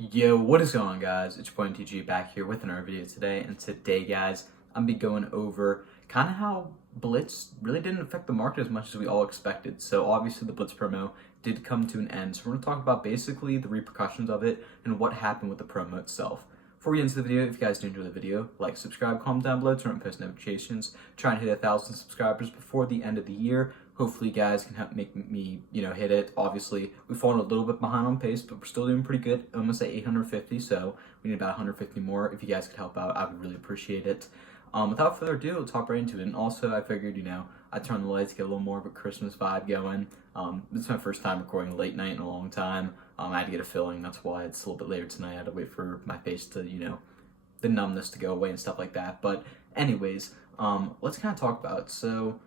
Yo, what is going on, guys? It's your boy MTG back here with another video today. And today, guys, I'm gonna be going over kind of how Blitz really didn't affect the market as much as we all expected. So obviously the Blitz promo did come to an end. So we're gonna talk about basically the repercussions of it and what happened with the promo itself. Before we get into the video, if you guys do enjoy the video, like, subscribe, comment down below, turn on post notifications, try and hit 1,000 subscribers before the end of the year. Hopefully, you guys can help make me, hit it. Obviously, we've fallen a little bit behind on pace, but we're still doing pretty good. Almost at 850, so we need about 150 more. If you guys could help out, I would really appreciate it. Without further ado, let's hop right into it. And also, I figured, I'd turn the lights, get a little more of a Christmas vibe going. This is my first time recording late night in a long time. I had to get a filling. That's why it's a little bit later tonight. I had to wait for my face to, the numbness to go away and stuff like that. But anyways, let's kind of talk about it. So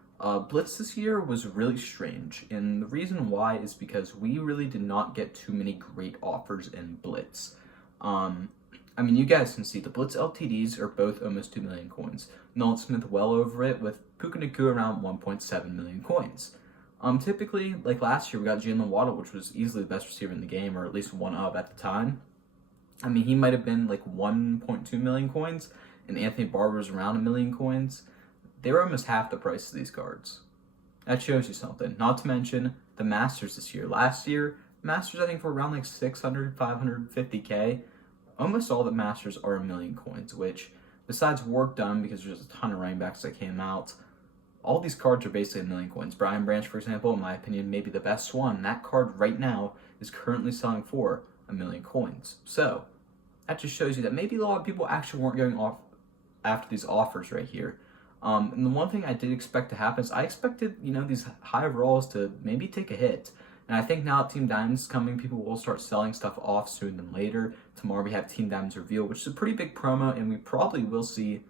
Blitz this year was really strange, and the reason why is because we really did not get too many great offers in Blitz. You guys can see the Blitz LTDs are both almost 2 million coins. Nolan Smith well over it, with Puka Nacua around 1.7 million coins. Typically, like last year, we got Jalen Waddle, which was easily the best receiver in the game, or at least one of at the time. He might have been like 1.2 million coins, and Anthony Barber was around 1 million coins. They were almost half the price of these cards. That shows you something. Not to mention the Masters this year. Last year, Masters I think were around like 600, 550K. Almost all the Masters are 1 million coins, which besides work done, because there's a ton of running backs that came out, all these cards are basically 1 million coins. Brian Branch, for example, in my opinion, may be the best one. That card right now is currently selling for 1 million coins. So that just shows you that maybe a lot of people actually weren't going off after these offers right here. And the one thing I did expect to happen is I expected, these high overalls to maybe take a hit. And I think now that Team Diamond's coming, people will start selling stuff off sooner than later. Tomorrow we have Team Diamond's reveal, which is a pretty big promo, and we probably will see,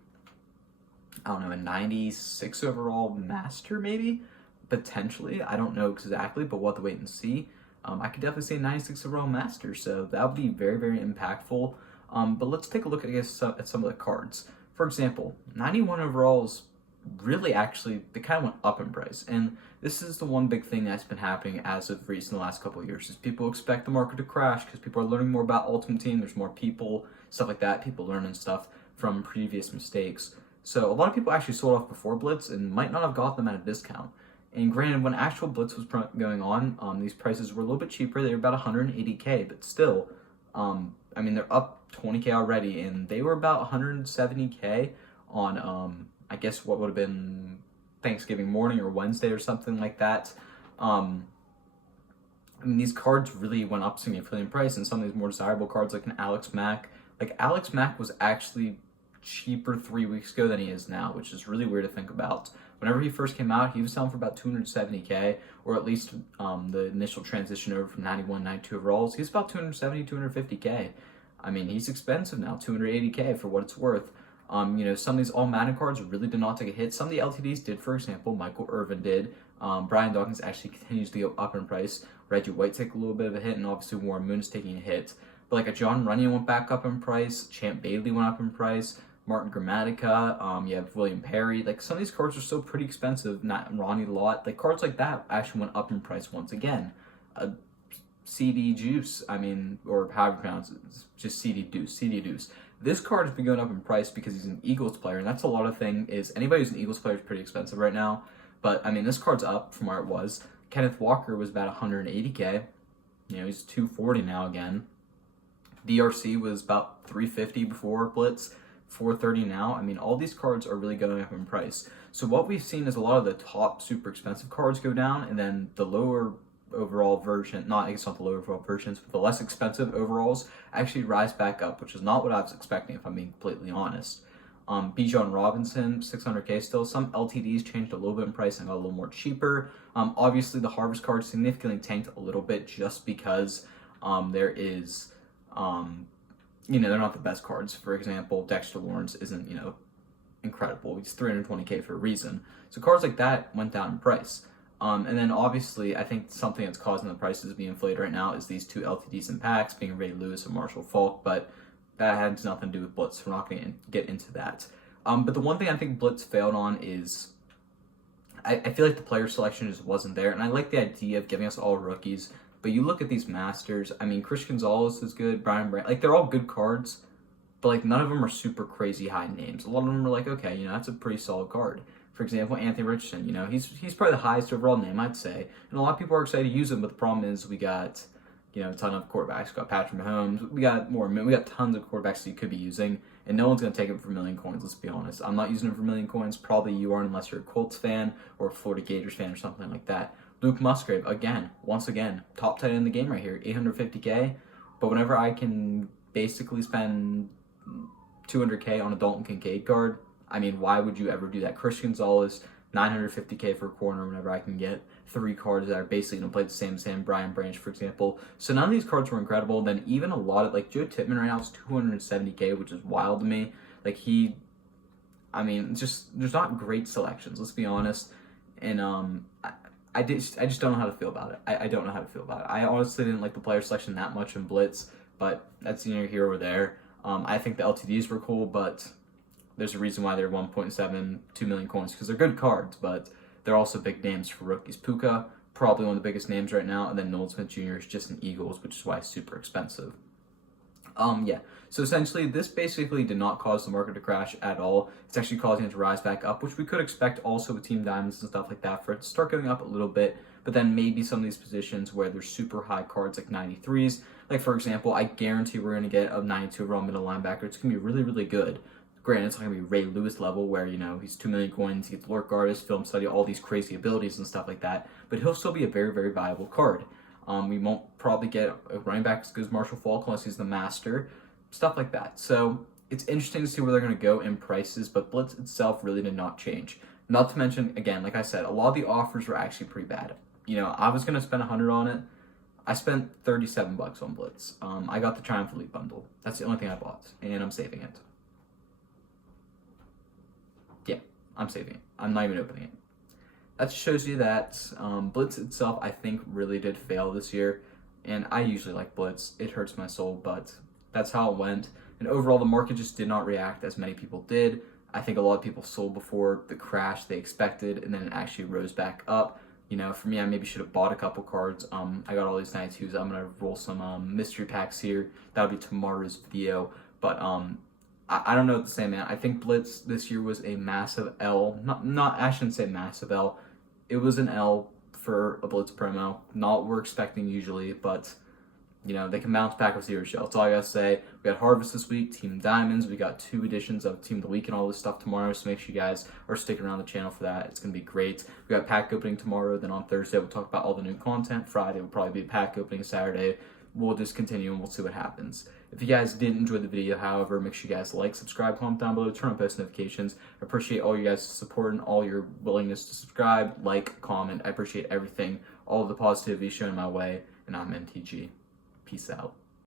a 96 overall Master maybe? Potentially. I don't know exactly, but we'll have to wait and see. I could definitely see a 96 overall Master, so that would be very, very impactful. But let's take a look at some of the cards. For example, 91 overalls really actually, they kind of went up in price. And this is the one big thing that's been happening as of recent, the last couple of years, is people expect the market to crash because people are learning more about Ultimate Team. There's more people, stuff like that. People learning stuff from previous mistakes. So a lot of people actually sold off before Blitz and might not have got them at a discount. And granted, when actual Blitz was going on, these prices were a little bit cheaper. They were about 180K, but still, they're up 20K already, and they were about 170K on, I guess what would have been Thanksgiving morning or Wednesday or something like that. These cards really went up significantly in price, and some of these more desirable cards like an Alex Mack. Like, Alex Mack was actually cheaper 3 weeks ago than he is now, which is really weird to think about. Whenever he first came out, he was selling for about 270K, or at least the initial transition over from 91, 92 overalls. He's about 270, 250K. He's expensive now, 280K for what it's worth. Some of these all Madden cards really did not take a hit. Some of the LTDs did, for example, Michael Irvin did. Brian Dawkins actually continues to go up in price. Reggie White took a little bit of a hit, and obviously Warren Moon is taking a hit. But like a John Runyon went back up in price. Champ Bailey went up in price. Martin Grammatica, you have William Perry. Like, some of these cards are still pretty expensive. Not Ronnie Lott. Like, cards like that actually went up in price once again. CD Juice, or however you pronounce it, it's just CD Deuce. This card has been going up in price because he's an Eagles player, and that's a lot of thing. Is anybody who's an Eagles player is pretty expensive right now. But this card's up from where it was. Kenneth Walker was about 180K. He's 240 now again. DRC was about 350 before Blitz. 430 now. All these cards are really going up in price. So what we've seen is a lot of the top super expensive cards go down, and then the lower overall version, not the lower overall versions, but the less expensive overalls actually rise back up, which is not what I was expecting, if I'm being completely honest. Bijan Robinson, 600K still. Some LTDs changed a little bit in price and got a little more cheaper. Obviously, the Harvest cards significantly tanked a little bit just because there is... they're not the best cards. For example, Dexter Lawrence isn't, incredible. He's 320K for a reason. So cards like that went down in price. And then obviously, I think something that's causing the prices to be inflated right now is these two LTDs in packs, being Ray Lewis and Marshall Faulk, but that has nothing to do with Blitz. We're not going to get into that. But the one thing I think Blitz failed on is I feel like the player selection just wasn't there, and I like the idea of giving us all rookies But you look at these Masters, I mean, Chris Gonzalez is good, Brian Branch, like, they're all good cards, but, like, none of them are super crazy high names. A lot of them are like, okay, you know, that's a pretty solid card. For example, Anthony Richardson, you know, he's probably the highest overall name, I'd say. And a lot of people are excited to use him, but the problem is we got, you know, a ton of quarterbacks. We got Patrick Mahomes. We got tons of quarterbacks that you could be using, and no one's going to take him for a million coins, let's be honest. I'm not using him for a million coins. Probably you aren't unless you're a Colts fan or a Florida Gators fan or something like that. Luke Musgrave, once again, top tight end in the game right here, 850K. But whenever I can basically spend 200K on a Dalton Kincaid card, I mean, why would you ever do that? Chris Gonzalez, 950K for a corner whenever I can get 3 cards that are basically going to play the same. Brian Branch, for example. So none of these cards were incredible. Then even a lot of, like, Joe Tippmann right now is 270K, which is wild to me. Like, there's not great selections, let's be honest. And I just don't know how to feel about it. I don't know how to feel about it. I honestly didn't like the player selection that much in Blitz, but that's neither here or there. I think the LTDs were cool, but there's a reason why they're 1.7, 2 million coins, because they're good cards, but they're also big names for rookies. Puka, probably one of the biggest names right now, and then Nolan Smith Jr. is just an Eagles, which is why it's super expensive. So essentially, this basically did not cause the market to crash at all. It's actually causing it to rise back up, which we could expect also with Team Diamonds and stuff like that for it to start going up a little bit, but then maybe some of these positions where there's super high cards like 93s, like for example, I guarantee we're going to get a 92 overall middle linebacker. It's going to be really, really good. Granted, it's not going to be Ray Lewis level where, you know, he's 2 million coins, he gets lurk artist, film study, all these crazy abilities and stuff like that, but he'll still be a very, very viable card. We won't probably get a running back as good as Marshall Faulk unless he's the master, stuff like that. So it's interesting to see where they're going to go in prices, but Blitz itself really did not change. Not to mention, again, like I said, a lot of the offers were actually pretty bad. You know, I was going to spend 100 on it. I spent $37 on Blitz. I got the Triumph Elite bundle. That's the only thing I bought, and I'm saving it. Yeah, I'm saving it. I'm not even opening it. That just shows you that Blitz itself, I think, really did fail this year. And I usually like Blitz. It hurts my soul, but that's how it went. And overall, the market just did not react as many people did. I think a lot of people sold before the crash they expected, and then it actually rose back up. You know, for me, I maybe should have bought a couple cards. I got all these 92s. I'm going to roll some mystery packs here. That'll be tomorrow's video. But I don't know what to say, man. I think Blitz this year was a massive L. I shouldn't say massive L. It was an L for a Blitz promo. Not what we're expecting usually, but, you know, they can bounce back with zero shell. That's all I gotta say. We got Harvest this week, Team Diamonds. We got 2 editions of Team of the Week and all this stuff tomorrow, so make sure you guys are sticking around the channel for that. It's gonna be great. We got pack opening tomorrow, then on Thursday we'll talk about all the new content. Friday will probably be pack opening. Saturday we'll just continue and we'll see what happens. If you guys did enjoy the video, however, make sure you guys like, subscribe, comment down below, turn on post notifications. I appreciate all you guys' support and all your willingness to subscribe, like, comment. I appreciate everything, all of the positivity shown my way, and I'm MTG. Peace out.